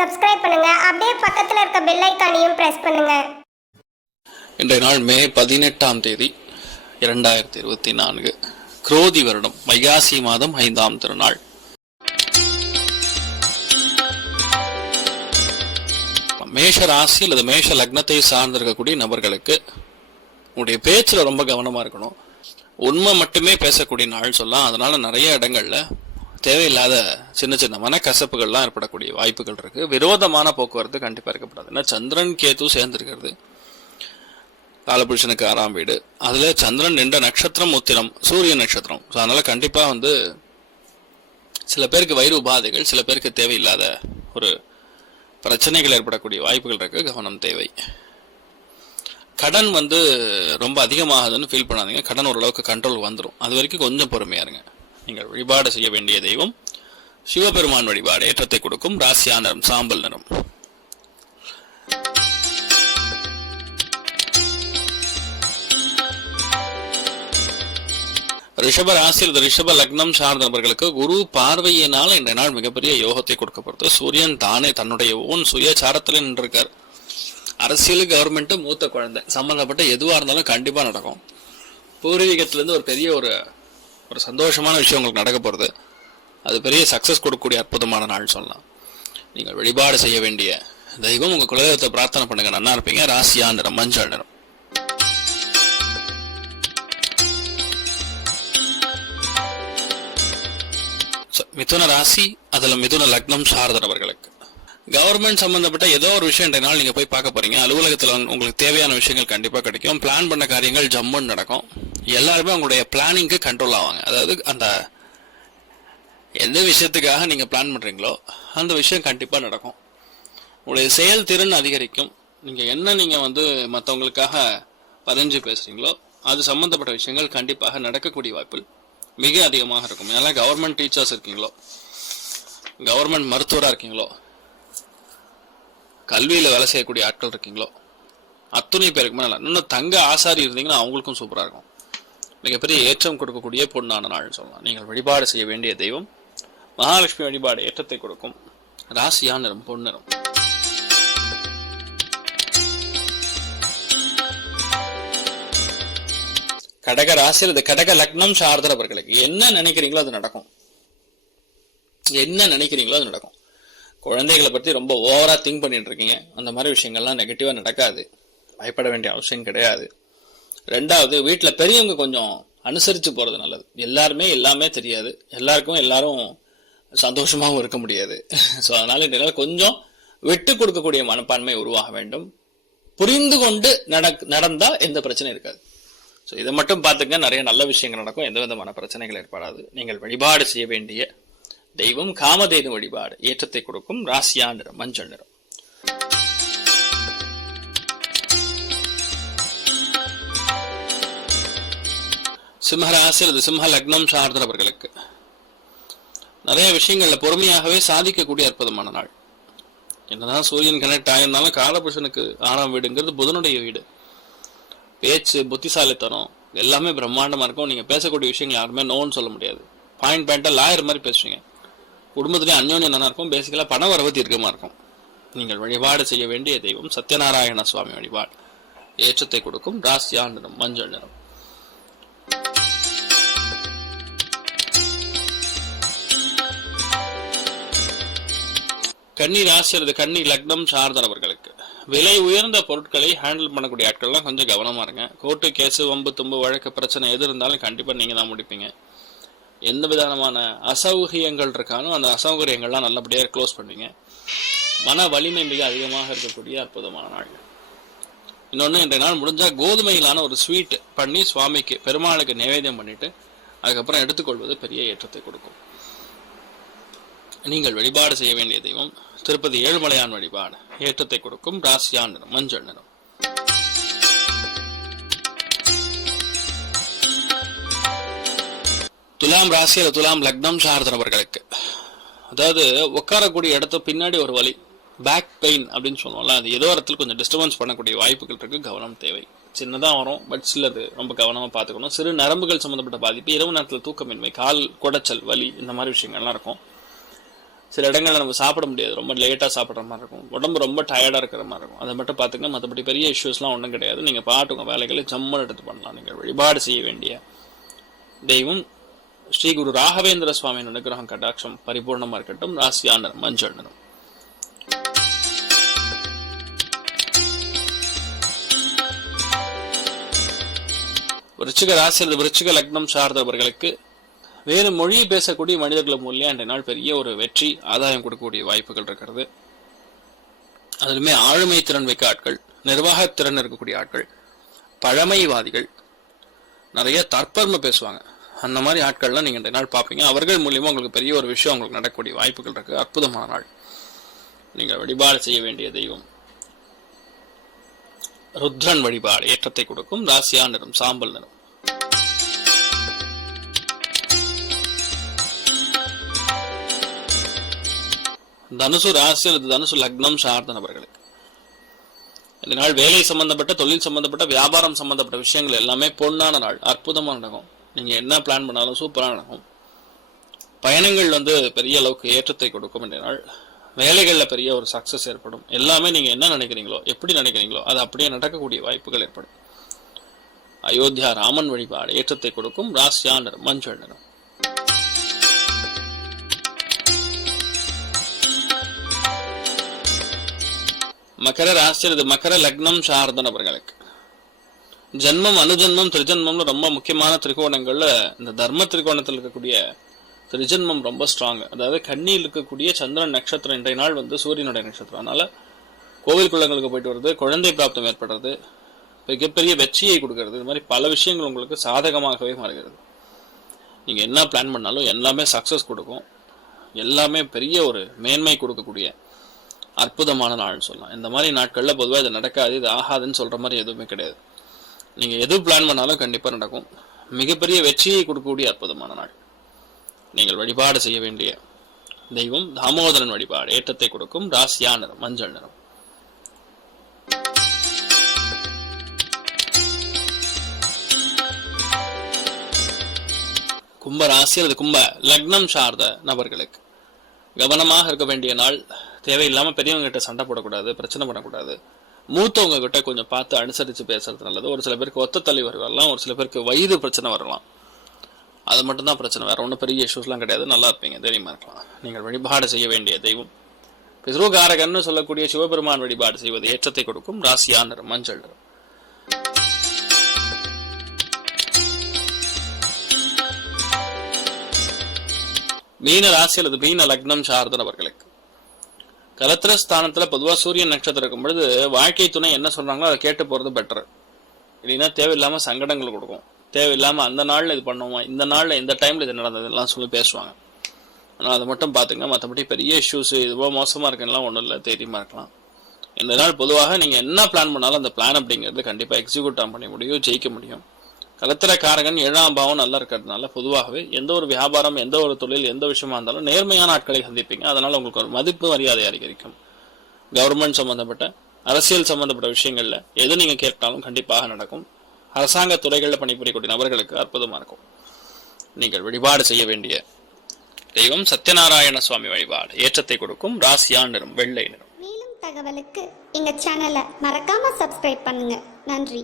Subscribe பண்ணுங்க. அப்படியே பக்கத்துல இருக்க பெல் ஐக்கானையும் பிரஸ் பண்ணுங்க. இன்றைய நாள் மே பதினெட்டாம் தேதி இரண்டாயிரத்தி இருபத்தி நான்கு. குரோதி வருடம் வைகாசி மாதம் ஐந்தாம் திருநாள். மேஷ ராசி அல்லது மேஷ லக்னத்தை சார்ந்திருக்கக்கூடிய நபர்களுக்கு உங்களுடைய பேச்சில் ரொம்ப கவனமா இருக்கணும். உண்மை மட்டுமே பேசக்கூடிய நாள் சொல்லலாம். அதனால நிறைய இடங்கள்ல தேவையில்லாத சின்ன சின்ன மனக்கசப்புகள்லாம் ஏற்படக்கூடிய வாய்ப்புகள் இருக்கு. விரோதமான போக்குவரத்து கண்டிப்பாக இருக்கப்படாது ஏன்னா சந்திரன் கேது சேர்ந்திருக்கிறது. காலபுருஷனுக்கு ஆறாம் வீடு. அதில் சந்திரன் நின்ற நட்சத்திரம் உத்திரம் சூரிய நட்சத்திரம். ஸோ அதனால் கண்டிப்பாக வந்து சில பேருக்கு வயிறு உபாதைகள் சில பேருக்கு தேவையில்லாத ஒரு பிரச்சனைகள் ஏற்படக்கூடிய வாய்ப்புகள் இருக்கு. கவனம் தேவை. கடன் வந்து ரொம்ப அதிகமாகுதுன்னு ஃபீல் பண்ணாதீங்க. கடன் ஓரளவுக்கு கண்ட்ரோல் வந்துடும் அது வரைக்கும் கொஞ்சம் பொறுமையா இருங்க. நீங்கள் வழிபாடு செய்ய வேண்டிய தெய்வம் சிவபெருமான் வழிபாடு ஏற்றத்தை கொடுக்கும் ராசியா நிறம் சாம்பல் நிறம் ரிஷப ராசியில் ரிஷப லக்னம் சார்ந்த நபர்களுக்கு குரு பார்வையினால் இந்த நாள் மிகப்பெரிய யோகத்தை கொடுக்கப்படுது சூரியன் தானே தன்னுடைய ஓன் சுயசாரத்தில் நின்றிருக்கார். அரசியல் கவர்மெண்ட்டு மூத்த குழந்தை. சம்மந்தப்பட்ட எதுவாக இருந்தாலும் கண்டிப்பாக நடக்கும். பூர்வீகத்திலேருந்து ஒரு பெரிய ஒரு ஒரு சந்தோஷமான விஷயம் உங்களுக்கு நடக்க போறது. அது பெரிய சக்ஸஸ் கொடுக்கக்கூடிய அற்புதமான நாள் சொல்லலாம். நீங்கள் வழிபாடு செய்ய வேண்டிய தெய்வம் உங்க குலதெய்வத்தை பிரார்த்தனை பண்ணுங்க. நல்லா இருப்பீங்க. ராசியா நிறம் மஞ்சள் நிறம். மிதுன ராசி அதுல மிதுன லக்னம் சார்ந்தவர்களுக்கு. கவர்மெண்ட் சம்பந்தப்பட்ட ஏதோ ஒரு விஷயம் இன்றைய நீங்க போய் பார்க்க போறீங்க. அலுவலகத்தில் உங்களுக்கு தேவையான விஷயங்கள் கண்டிப்பாக கிடைக்கும். பிளான் பண்ண காரியங்கள் ஜம்முன்னு நடக்கும். எல்லாருமே உங்களுடைய பிளானிங்க்கு கண்ட்ரோல் ஆவாங்க. அதாவது அந்த எந்த விஷயத்துக்காக நீங்க பிளான் பண்றீங்களோ அந்த விஷயம் கண்டிப்பாக நடக்கும். உங்களுடைய செயல்திறன் அதிகரிக்கும். நீங்க என்ன நீங்க வந்து மற்றவங்களுக்காக பதிஞ்சு பேசுறீங்களோ அது சம்பந்தப்பட்ட விஷயங்கள் கண்டிப்பாக நடக்கக்கூடிய வாய்ப்புகள் மிக அதிகமாக இருக்கும். ஏன்னா கவர்மெண்ட் டீச்சர்ஸ் இருக்கீங்களோ கவர்மெண்ட் மருத்துவராக இருக்கீங்களோ கல்வியில் வேலை செய்யக்கூடிய ஆட்கள் இருக்கீங்களோ? அத்துணை பேருக்கு மேலே இன்னும் தங்க ஆசாரி இருந்தீங்கன்னா அவங்களுக்கும் சூப்பராக இருக்கும். மிகப்பெரிய ஏற்றம் கொடுக்கக்கூடிய பொண்ணான நாள் சொல்லலாம். நீங்கள் வழிபாடு செய்ய வேண்டிய தெய்வம் மகாலட்சுமி வழிபாடு ஏற்றத்தை கொடுக்கும். ராசியா நிறம் பொன்னிறம் கடக ராசி அல்லது கடக லக்னம் சார்ந்தவர்களுக்கு என்ன நினைக்கிறீங்களோ அது நடக்கும். என்ன நினைக்கிறீங்களோ அது நடக்கும். குழந்தைகளை பற்றி ரொம்ப ஓவராக திங்க் பண்ணிட்டு இருக்கீங்க. அந்த மாதிரி விஷயங்கள்லாம் நெகட்டிவாக நடக்காது. பயப்பட வேண்டிய அவசியம் கிடையாது. ரெண்டாவது வீட்டில் பெரியவங்க கொஞ்சம் அனுசரித்து போகிறது நல்லது. எல்லாருமே எல்லாமே தெரியாது. எல்லாருக்கும் எல்லாரும் சந்தோஷமாகவும் இருக்க முடியாது. ஸோ அதனால் இந்த கொஞ்சம் விட்டு கொடுக்கக்கூடிய மனப்பான்மை உருவாக வேண்டும். புரிந்து கொண்டு நடக் நடந்தால் எந்த பிரச்சனையும் இருக்காது. ஸோ இதை மட்டும் பார்த்துங்க. நிறைய நல்ல விஷயங்கள் நடக்கும். எந்த விதமான பிரச்சனைகள் ஏற்படாது. நீங்கள் வழிபாடு செய்ய வேண்டிய தெய்வம் காமதேனு வழிபாடு ஏற்றத்தை கொடுக்கும் ராசியா நிறம் மஞ்சள் நிறம். சிம்மராசி அல்லது சிம்ம லக்னம் சார்ந்தவர்களுக்கு நிறைய விஷயங்கள்ல பொறுமையாகவே சாதிக்கக்கூடிய அற்புதமான நாள். என்னதான் சூரியன் கனெக்ட் ஆயிருந்தாலும் காலபுருஷனுக்கு ஆறாம் வீடுங்கிறது புதனுடைய வீடு. பேச்சு புத்திசாலித்தனம் எல்லாமே பிரம்மாண்டமா இருக்கும். நீங்க பேசக்கூடிய விஷயங்கள் யாருமே நோன்னு சொல்ல முடியாது. பாயிண்ட் பாயிண்டா லாயர் மாதிரி பேசுவீங்க. குடும்பத்திலே அந்யோன்யம் நல்லா இருக்கும் பேசிக்கலாக பண வரவு தீர்க்கமாக இருக்கும். நீங்கள் வழிபாடு செய்ய வேண்டிய தெய்வம் சத்யநாராயண சுவாமி வழிபாடு. ஏற்றத்தை கொடுக்கும் ராசியா நிறம் மஞ்சள் நிறம். கன்னி ராசி அல்லது கன்னி லக்னம் சார்ந்தவர்களுக்கு விலை உயர்ந்த பொருட்களை ஹேண்டில் பண்ணக்கூடிய ஆட்கள்லாம் கொஞ்சம் கவனமாக இருங்க. கோர்ட்டு கேஸு வம்பு தும்பு வழக்கு பிரச்சனை எது இருந்தாலும் கண்டிப்பாக நீங்கள் தான் முடிப்பீங்க. எந்த விதமான அசௌகரியங்கள் இருக்காலும் அந்த அசௌகரியங்கள்லாம் நல்லபடியாக க்ளோஸ் பண்ணுவீங்க. மன வலிமை மிக அதிகமாக இருக்கக்கூடிய அற்புதமான நாள். இன்னொன்று இன்றைய நாள் முடிஞ்சால் கோதுமையிலான ஒரு ஸ்வீட் பண்ணி சுவாமிக்கு பெருமாளுக்கு நிவேதியம் பண்ணிட்டு அதுக்கப்புறம் எடுத்துக்கொள்வது பெரிய ஏற்றத்தை கொடுக்கும். நீங்கள் வழிபாடு செய்ய வேண்டிய தெய்வம் திருப்பதி ஏழுமலையான் வழிபாடு. ஏற்றத்தை கொடுக்கும் ராசியான் நிறம் மஞ்சள் நிறம். துலாம் ராசி அல்லது துலாம் லக்னம் சார்ந்தவர்களுக்கு அதாவது உட்காரக்கூடிய இடத்த பின்னாடி ஒரு வலி பேக் பெயின் அப்படின்னு சொல்லுவோம்ல அது ஏதோ இடத்துல கொஞ்சம் டிஸ்டர்பன்ஸ் பண்ணக்கூடிய வாய்ப்புகள் இருக்கு கவனம் தேவை. சின்னதாக வரும் பட் சிலது ரொம்ப கவனமாக பார்த்துக்கணும். சிறு நரம்புகள் சம்மந்தப்பட்ட பாதிப்பு இரவு நேரத்தில் தூக்கமின்மை கால் குடைச்சல் வலி இந்த மாதிரி விஷயங்கள்லாம் இருக்கும். சில இடங்களில் நம்ம சாப்பிட முடியாது ரொம்ப லேட்டாக சாப்பிட்ற மாதிரி இருக்கும். உடம்பு ரொம்ப டயர்டாக இருக்கிற மாதிரி இருக்கும். அதை மட்டும் பார்த்துங்க மற்றபடி பெரிய இஷ்யூஸ்லாம் ஒன்றும் கிடையாது. நீங்கள் பாட்டுங்க வேலைகளை ஜம்முன்னு எடுத்து பண்ணலாம். நீங்கள் வழிபாடு செய்ய வேண்டிய தெய்வம் ஸ்ரீ குரு ராகவேந்திர சுவாமியின் அனுகிரகம் கடாட்சம் பரிபூர்ணமாக இருக்கட்டும். ராசியானர் மஞ்சள். நிறம் விருச்சிக ராசி அல்லது விருச்சிக லக்னம் சார்ந்தவர்களுக்கு வேறு மொழியை பேசக்கூடிய மனிதர்கள் மூலியம் இன்றைய நாள் பெரிய ஒரு வெற்றி ஆதாயம் கொடுக்கக்கூடிய வாய்ப்புகள் இருக்கிறது. அதிலுமே ஆளுமை திறன் மிக்க ஆட்கள் நிர்வாக திறன் இருக்கக்கூடிய ஆட்கள் பழமைவாதிகள் நிறைய தற்பர்ம பேசுவாங்க. அந்த மாதிரி ஆட்கள்லாம் நீங்க ரெண்டு நாள் பார்ப்பீங்க. அவர்கள் மூலியமா உங்களுக்கு பெரிய ஒரு விஷயம் உங்களுக்கு நடக்கக்கூடிய வாய்ப்புகள் இருக்கு. அற்புதமான நாள். நீங்கள் வழிபாடு செய்ய வேண்டிய தெய்வம். ருத்ரன் வழிபாடு ஏற்றத்தை கொடுக்கும். ராசியா நிறம் சாம்பல் நிறம். தனுசு ராசி அல்லது தனுசு லக்னம் சார்ந்த நபர்களுக்கு இந்த நாள் வேலை சம்பந்தப்பட்ட தொழில் சம்பந்தப்பட்ட வியாபாரம் சம்பந்தப்பட்ட விஷயங்கள் எல்லாமே பொன்னான நாள். அற்புதமாக நடக்கும் நீங்கள் என்ன பிளான் பண்ணாலும் சூப்பராக நடக்கும். பயணங்கள் வந்து பெரிய அளவுக்கு ஏற்றத்தை கொடுக்கும் என்றால் வேலைகளில் பெரிய ஒரு சக்சஸ் ஏற்படும். எல்லாமே நீங்கள் என்ன நினைக்கிறீங்களோ எப்படி நினைக்கிறீங்களோ அது அப்படியே நடக்கக்கூடிய வாய்ப்புகள் ஏற்படும். அயோத்தியா ராமன் வழிபாடு ஏற்றத்தை கொடுக்கும் ராசியா நிறம் மஞ்சள் நிறம். மகர ராசி மகர லக்னம் சார்ந்த நபர்களுக்கு ஜென்மம் அனுஜன்மம் திரிஜன்மம்னு ரொம்ப முக்கியமான திரிகோணங்கள்ல இந்த தர்ம திரிகோணத்தில் இருக்கக்கூடிய திரிஜன்மம் ரொம்ப ஸ்ட்ராங் அதாவது கண்ணியில் இருக்கக்கூடிய சந்திரன் நட்சத்திரம் இன்றைய நாள் வந்து சூரியனுடைய நட்சத்திரம். அதனால கோவில் குளங்களுக்கு போயிட்டு வருது குழந்தை பிராப்தம் ஏற்படுறது மிகப்பெரிய வெற்றியை கொடுக்கறது இது மாதிரி பல விஷயங்கள் உங்களுக்கு சாதகமாகவே மாறுகிறது. நீங்கள் என்ன பிளான் பண்ணாலும் எல்லாமே சக்சஸ் கொடுக்கும். எல்லாமே பெரிய ஒரு மேன்மை கொடுக்கக்கூடிய அற்புதமான நாள்னு சொல்லலாம். இந்த மாதிரி நாட்களில் பொதுவாக இது நடக்காது இது ஆகாதுன்னு சொல்கிற மாதிரி எதுவுமே கிடையாது. நீங்கள் எது பிளான் பண்ணாலும் கண்டிப்பாக நடக்கும். மிகப்பெரிய வெற்றியை கொடுக்கக்கூடிய அற்புதமான நாள். நீங்கள் வழிபாடு செய்ய வேண்டிய தெய்வம் தாமோதரன் வழிபாடு. ஏற்றத்தை கொடுக்கும் ராசியா நிறம் மஞ்சள் நிறம். கும்ப ராசி அல்லது கும்ப லக்னம் சார்ந்த நபர்களுக்கு கவனமாக இருக்க வேண்டிய நாள். தேவையில்லாமல் பெரியவங்ககிட்ட சண்டை போடக்கூடாது பிரச்சனை பண்ணக்கூடாது. மூத்தவங்க கிட்ட கொஞ்சம் பார்த்து அனுசரித்து பேசுறது நல்லது. ஒரு சில பேருக்கு ஒத்த தலைவர் வரலாம் ஒரு சில பேருக்கு வயது பிரச்சனை வரலாம். அது மட்டும்தான் பிரச்சனை. வேறு ஒன்றும் பெரிய இஷ்யூஸ்லாம் கிடையாது. நல்லா இருப்பீங்க தைரியமாக இருக்கலாம். நீங்கள் வழிபாடு செய்ய வேண்டிய தெய்வம். பித்ருகாரகன்னு சொல்லக்கூடிய சிவபெருமான் வழிபாடு செய்வது ஏற்றத்தை கொடுக்கும். ராசியா நிறம் மஞ்சள் நிறம். மீன ராசி அல்லது மீன லக்னம் சார்ந்தவர்களுக்கு கலத்திர ஸ்தானத்தில் பொதுவாக சூரியன் நட்சத்திரம் இருக்கும் பொழுது வாழ்க்கை துணை என்ன சொல்கிறாங்களோ அதை கேட்டு போகிறது பெட்டர் இல்லைன்னா தேவையில்லாமல் சங்கடங்கள் கொடுக்கும். தேவையில்லாமல் அந்த நாளில் இது பண்ணுவோமா இந்த நாளில் இந்த டைமில் இது நடந்தது எல்லாம் சொல்லி பேசுவாங்க. ஆனால் அதை மட்டும் பார்த்துங்க மற்றபடி பெரிய இஷ்யூஸ் இதுவோ மோசமாக இருக்குன்னா ஒன்றும் இல்லை தைரியமாக இருக்கலாம். இந்த நாள் பொதுவாக நீங்கள் என்ன பிளான் பண்ணாலும் அந்த பிளான் அப்படிங்கிறது கண்டிப்பாக எக்ஸிக்யூட் பண்ண முடியும் ஜெயிக்க முடியும். கலத்திரக்காரகன் ஏழாம் பாவம் நல்லா இருக்கிறதுனால பொதுவாகவே எந்த ஒரு வியாபாரம் எந்த ஒரு தொழில் எந்த விஷயமா இருந்தாலும் நேர்மையான ஆட்களை சந்திப்பீங்க. அதனால உங்களுக்கு ஒரு மதிப்பு மரியாதை அதிகரிக்கும். கவர்மெண்ட் சம்பந்தப்பட்ட அரசியல் சம்பந்தப்பட்ட விஷயங்கள்ல எது நீங்க கேட்டாலும் கண்டிப்பாக நடக்கும். அரசாங்க துறைகளில் பணிபுரியக்கூடிய நபர்களுக்கு அற்புதமா இருக்கும். நீங்கள் வழிபாடு செய்ய வேண்டிய தெய்வம் சத்யநாராயண சுவாமி வழிபாடு. ஏற்றத்தை கொடுக்கும் ராசியா நிறம் வெள்ளை நிறம் மேலும் தகவலுக்கு எங்க சேனலை மறக்காம சப்ஸ்கிரைப் பண்ணுங்க. நன்றி.